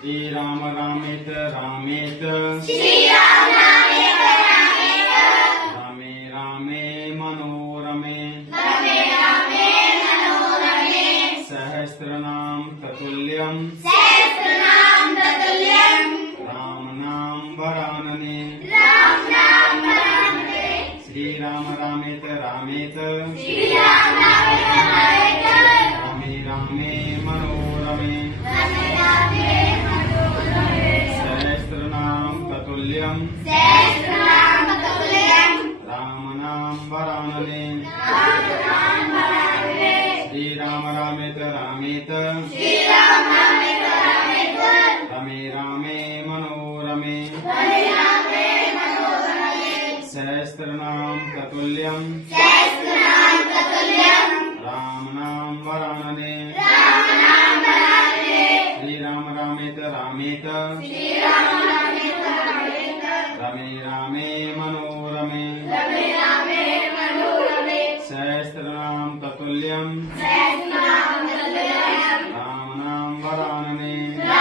श्रीराम रामेत रामेत श्रीराम रामेत रामेत रामे रामे मनोरमे रमे रामे मनोरमे सहस्रनाम ततुल्यं सहस्रनाम ततुल्यं राम नाम वरानने राम नाम वरानने श्रीराम रामेत रामेत श्रीराम रामेत रामेत रामे रामे मनोरमे रमे रामे मनोरमे सहस्रनाम ततुल्यं सहस्रनाम ततुल्यं राम नाम वरानने राम नाम वरानने श्रीराम रामेत रामेत श्रीराम रामेत रामेत रमे रामे मनोरमे रमे रामे मनोरमे सहस्रनाम ततुल्यं सहस्रनाम ततुल्यं राम नाम वरानने राम नाम वरानने श्रीराम रामेत रामेत श्रीराम रामेत रामेत रमे रामे मनोरमे रमे रामे मनोरमे सहस्रनाम ततुल्यं सहस्रनाम ततुल्यं राम नाम वरानने राम